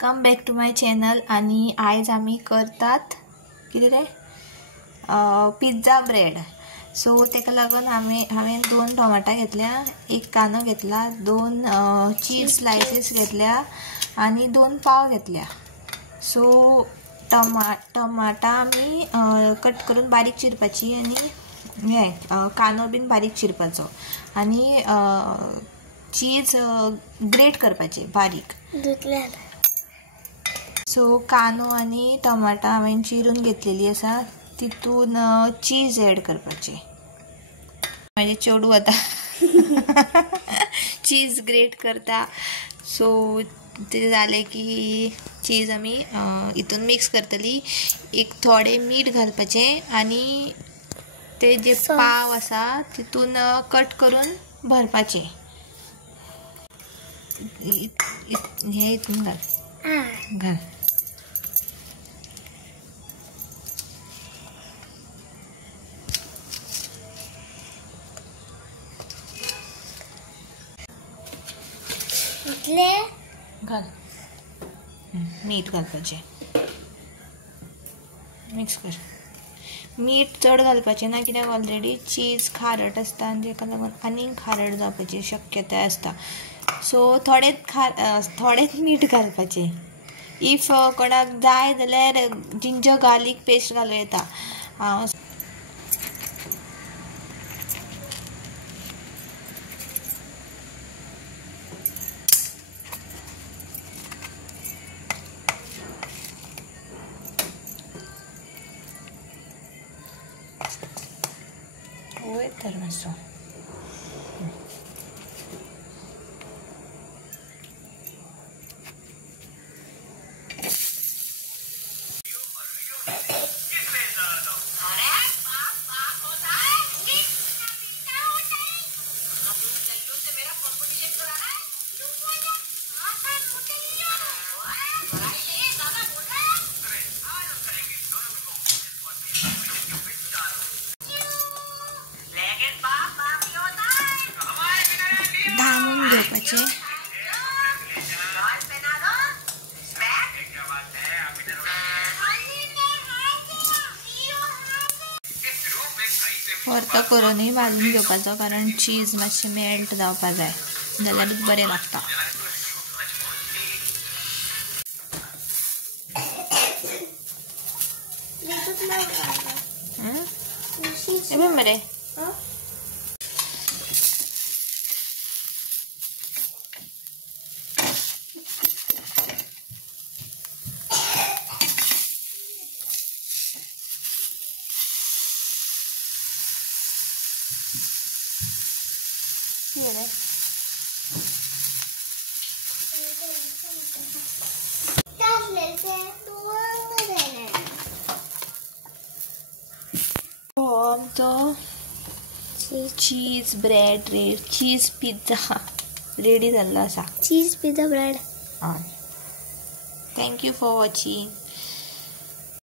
Come back to my channel. आणि आयज आम्ही करतात कितें रे पिझ्झा ब्रेड. सो तेका लागून हांवें 2 टोमाटा घेतल्या, 1 कांदो घेतला, 2 चीज स्लायसीस घेतल्या आणि 2 पाव घेतल्या. सो टमाटा आमी कट करून बारीक चिरपाची आणि कांदो बीन बारीक चिरपाचो आणि चीज ग्रेट करपाचे बारीक. सो कांदो आणि टमाटा हांवें चिरून घेतलेली आसा, तितून चीज ॲड करपाचे. माझे चेडू आता चीज ग्रेट करता. सो ते जाले की चीज आमी हितून मिक्स करतली. एक थोडे मीठ घालपाचे आणि ते जे पाव आसा तितून कट करून भरपाचे. हे हितून घाल. घाल मीठ घालपाचें, मिक्स कर. मीठ चड घालपाचें ना, कित्याक ऑलरेडी चीज खारट आसता आनी तेका लागून आनीक खारट जावपाची शक्यताय आसता. सो थोडेच मीठ घालपाचें. इफ कोणाक जाय जाल्यार जिंजर गार्लीक पेस्ट घालूं येता. होय तर मातसो धामून घेवपाचें. परतो करूनय भाजून घेवपाचो, कारण चीज मातशें मेल्ट जावपा जाय, जाल्यारूच बरें लागता. मरे आमचो चीज ब्रेड चीज पिझ्झा रेडी जाल्लो आसा. Cheese pizza bread. हय. Thank you for watching.